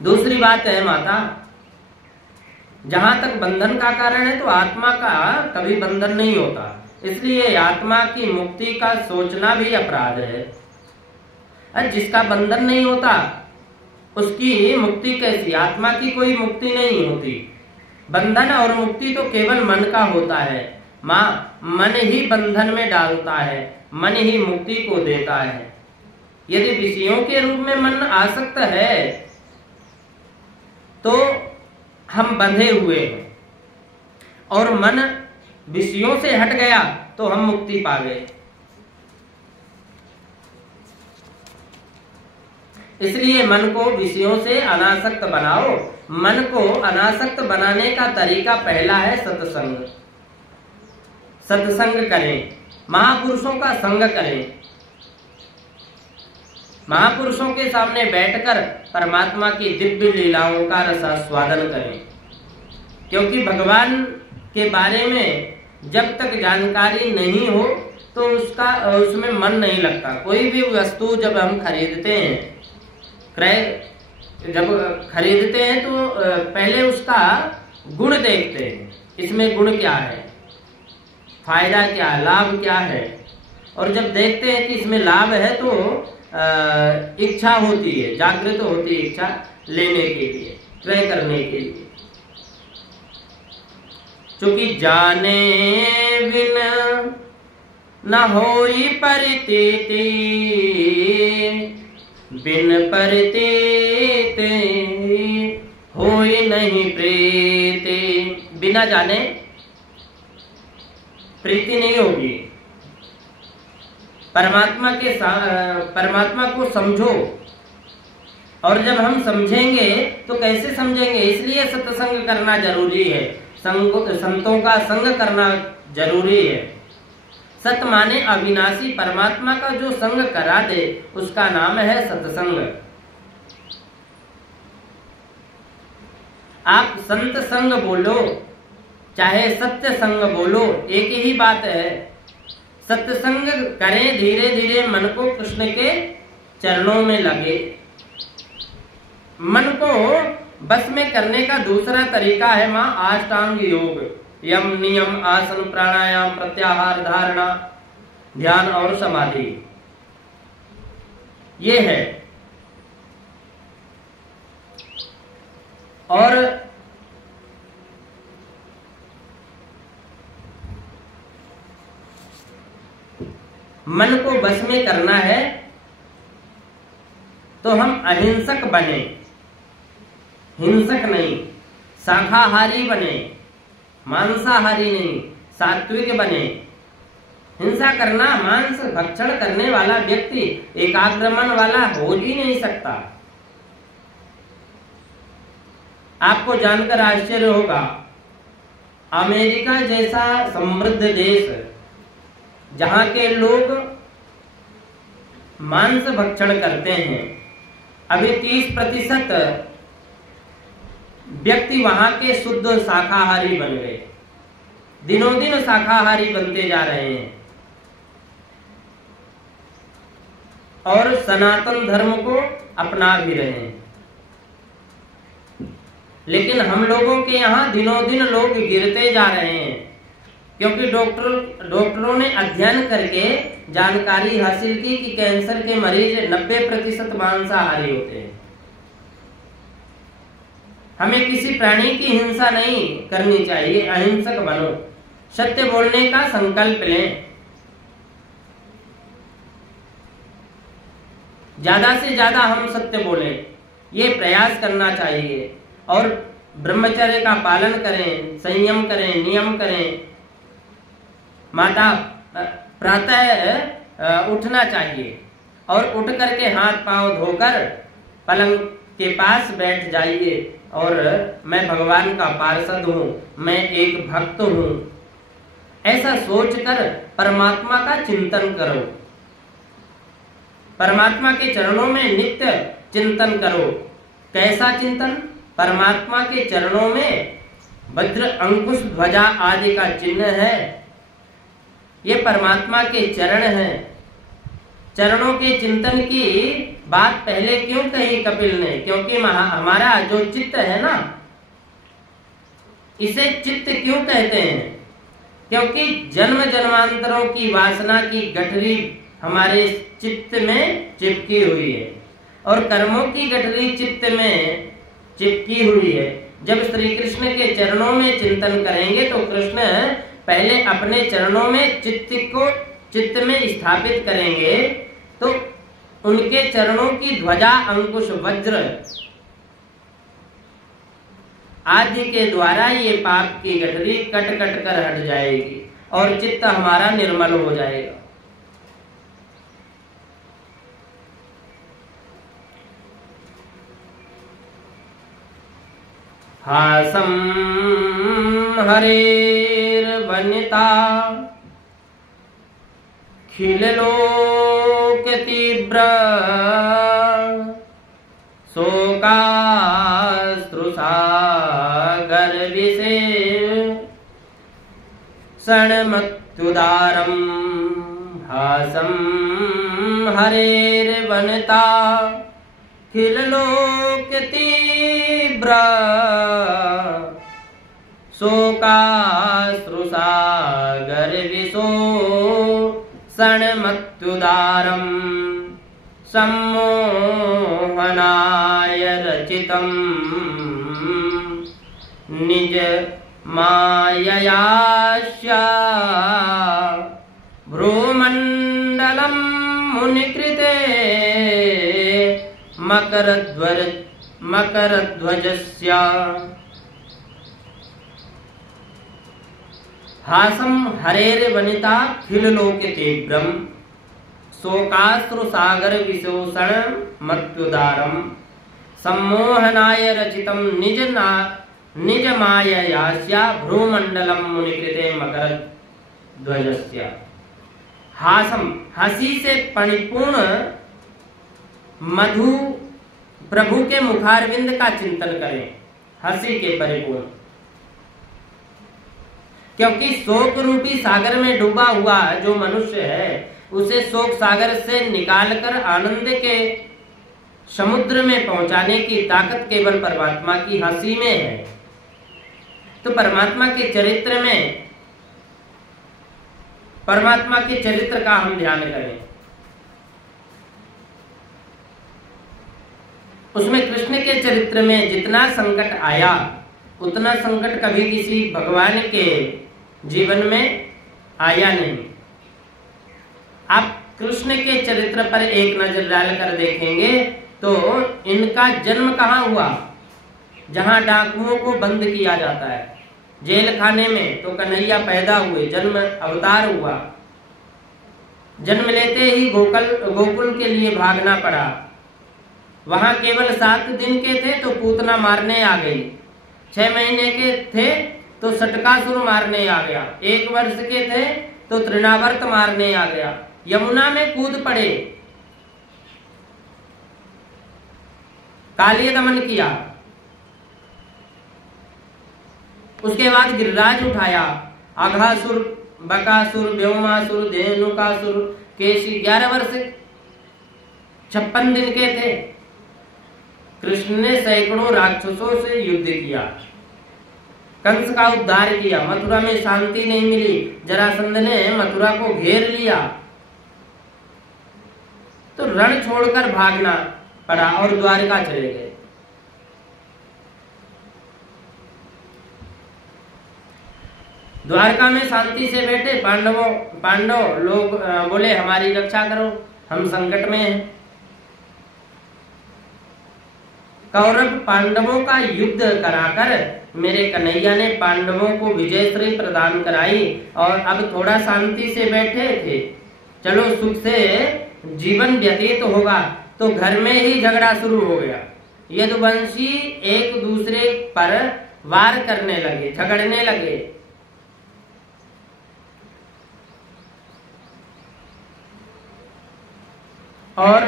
दूसरी बात है माता, जहां तक बंधन का कारण है तो आत्मा का कभी बंधन नहीं होता, इसलिए आत्मा की मुक्ति का सोचना भी अपराध है। जिसका बंधन नहीं होता उसकी मुक्ति कैसी? आत्मा की कोई मुक्ति नहीं होती। बंधन और मुक्ति तो केवल मन का होता है। मन ही बंधन में डालता है, मन ही मुक्ति को देता है। यदि विषयों के रूप में मन आसक्त है तो हम बंधे हुए हैं, और मन विषयों से हट गया तो हम मुक्ति पा गए। इसलिए मन को विषयों से अनासक्त बनाओ। मन को अनासक्त बनाने का तरीका पहला है सत्संग। सत्संग करें, महापुरुषों का संग करें, महापुरुषों के सामने बैठकर परमात्मा की दिव्य लीलाओं का रसास्वादन करें। क्योंकि भगवान के बारे में जब तक जानकारी नहीं हो तो उसमें मन नहीं लगता। कोई भी वस्तु जब हम खरीदते हैं, जब खरीदते हैं तो पहले उसका गुण देखते हैं, इसमें गुण क्या है, फायदा क्या है, लाभ क्या है। और जब देखते हैं कि इसमें लाभ है तो इच्छा होती है, जागृत होती है इच्छा लेने के लिए, क्रय करने के लिए। क्योंकि जाने बिन न होई परितीति, बिन परितीत होई नहीं प्रीति। बिना जाने प्रीति नहीं होगी। परमात्मा को समझो, और जब हम समझेंगे तो कैसे समझेंगे? इसलिए सत्संग करना जरूरी है, संतों का संग करना जरूरी है। सत माने अविनाशी परमात्मा का जो संग करा दे उसका नाम है सत्संग। आप संत संग बोलो चाहे सत्य संग बोलो, एक ही बात है। सत्संग करें, धीरे धीरे मन को कृष्ण के चरणों में लगे। मन को बस में करने का दूसरा तरीका है मां अष्टांग योग। यम, नियम, आसन, प्राणायाम, प्रत्याहार, धारणा, ध्यान और समाधि, ये है। और मन को बस में करना है तो हम अहिंसक बने, हिंसक नहीं। शाकाहारी बने, मांसाहारी नहीं, सात्विक बने। हिंसा करना, मांस भक्षण करने वाला व्यक्ति एकाग्रमन वाला हो ही नहीं सकता। आपको जानकर आश्चर्य होगा, अमेरिका जैसा समृद्ध देश जहां के लोग मांस भक्षण करते हैं, अभी 30% व्यक्ति वहां के शुद्ध शाकाहारी बन गए। दिनों दिन शाकाहारी बनते जा रहे हैं और सनातन धर्म को अपना भी रहे हैं। लेकिन हम लोगों के यहाँ दिनों दिन लोग गिरते जा रहे हैं, क्योंकि डॉक्टरों ने अध्ययन करके जानकारी हासिल की कि कैंसर के मरीज 90% मांसाहारी होते हैं। हमें किसी प्राणी की हिंसा नहीं करनी चाहिए, अहिंसक बनो, सत्य बोलने का संकल्प लें। ज्यादा से ज्यादा हम सत्य बोलें, ये प्रयास करना चाहिए। और ब्रह्मचर्य का पालन करें, संयम करें, नियम करें। माता प्रातः उठना चाहिए और उठ करके हाथ पांव धोकर पलंग के पास बैठ जाइए और मैं भगवान का पार्षद हूँ, मैं एक भक्त हूँ, ऐसा सोचकर परमात्मा का चिंतन करो। परमात्मा के चरणों में नित्य चिंतन करो। कैसा चिंतन? परमात्मा के चरणों में वज्र, अंकुश, ध्वजा आदि का चिन्ह है। ये परमात्मा के चरण हैं। चरणों के चिंतन की बात पहले क्यों कही कपिल ने? क्योंकि हमारा जो चित्त है ना, इसे चित्त क्यों कहते हैं? क्योंकि जन्म जन्मांतरों की वासना की गठरी हमारे चित्त में चिपकी हुई है और कर्मों की गठरी चित्त में चिपकी हुई है। जब श्री कृष्ण के चरणों में चिंतन करेंगे तो कृष्ण पहले अपने चरणों में चित्त में स्थापित करेंगे, तो उनके चरणों की ध्वजा अंकुश वज्र आदि के द्वारा ये पाप की गठरी कट कट कर हट जाएगी और चित्त हमारा निर्मल हो जाएगा। हासं हरेर्वनिता खिललोक तीव्र शोकाश्रुसागर विषे क्षणमत्युदारं हासं हरेर्वनिता खिललोक तीव्र शोकाश्रुसागर विशो क्षणमत्युदारं सम्मोहनाय रचितं निज माययास्या भ्रूमण्डलं मुनिकृते मकरध्वजस्य हासं हरेर्वनिता खिललोके तीव्रं शोकाश्रुसागर विशोषण मत्युदारं सम्मोहनाय रचितं निज माययास्या भ्रूमण्डलं मुनिकृते मकरध्वजस्य। हासं हंसी से परिपूर्ण मधु प्रभु के मुखारविंद का चिंतन करें, हंसी के परिपूर्ण, क्योंकि शोक रूपी सागर में डूबा हुआ जो मनुष्य है उसे शोक सागर से निकालकर आनंद के समुद्र में पहुंचाने की ताकत केवल परमात्मा की हंसी में है। तो परमात्मा के चरित्र का हम ध्यान करें। उसमें कृष्ण के चरित्र में जितना संकट आया उतना संकट कभी किसी भगवान के जीवन में आया नहीं। आप कृष्ण के चरित्र पर एक नजर डालकर देखेंगे तो इनका जन्म कहाँ हुआ? जहां डाकुओं को बंद किया जाता है, जेल खाने में, तो कन्हैया पैदा हुए, जन्म अवतार हुआ। जन्म लेते ही गोकुल के लिए भागना पड़ा। वहां केवल 7 दिन के थे तो पूतना मारने आ गई, 6 महीने के थे तो सटकासुर मारने आ गया, 1 वर्ष के थे तो तृणावर्त मारने आ गया, यमुना में कूद पड़े, कालिय दमन किया। उसके बाद गिरिराज उठाया, आघासुर, बकासुर, व्योमासुर, धेनुकासुर, केशी, 11 वर्ष 56 दिन के थे। कृष्ण ने सैकड़ों राक्षसों से युद्ध किया, कंस का उद्धार किया, मथुरा में शांति नहीं मिली, जरासंध ने मथुरा को घेर लिया तो रण छोड़कर भागना पड़ा और द्वारका चले गए। द्वारका में शांति से बैठे पांडव लोग बोले हमारी रक्षा करो, हम संकट में हैं। कौरव पांडवों का युद्ध कराकर मेरे कन्हैया ने पांडवों को विजयश्री प्रदान कराई और अब थोड़ा शांति से बैठे थे, चलो सुख से जीवन व्यतीत होगा, तो घर में ही झगड़ा शुरू हो गया। यदुवंशी एक दूसरे पर वार करने लगे, झगड़ने लगे। और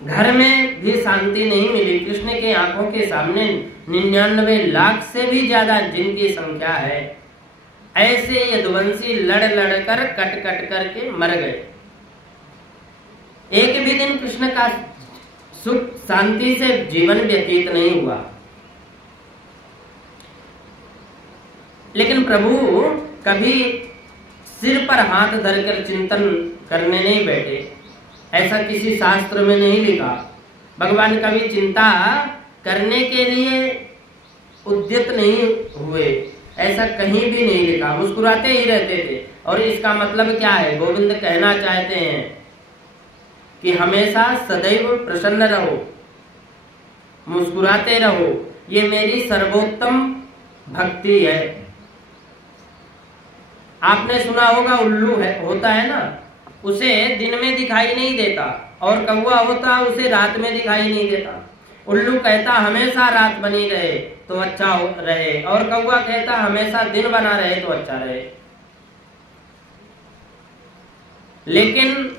घर में भी शांति नहीं मिली। कृष्ण के आंखों के सामने 99 लाख से भी ज्यादा जिनकी संख्या है, ऐसे यदुवंशी लड़ लड़ कर कट कट करके मर गए। एक भी दिन कृष्ण का सुख शांति से जीवन व्यतीत नहीं हुआ। लेकिन प्रभु कभी सिर पर हाथ धरकर चिंतन करने नहीं बैठे, ऐसा किसी शास्त्र में नहीं लिखा। भगवान कभी चिंता करने के लिए उद्यत नहीं हुए, ऐसा कहीं भी नहीं लिखा। मुस्कुराते ही रहते थे। और इसका मतलब क्या है? गोविंद कहना चाहते हैं कि हमेशा सदैव प्रसन्न रहो, मुस्कुराते रहो, ये मेरी सर्वोत्तम भक्ति है। आपने सुना होगा उल्लू होता है ना, उसे दिन में दिखाई नहीं देता, और कौवा होता उसे रात में दिखाई नहीं देता। उल्लू कहता हमेशा रात बनी रहे तो अच्छा रहे, और कौवा कहता हमेशा दिन बना रहे तो अच्छा रहे। लेकिन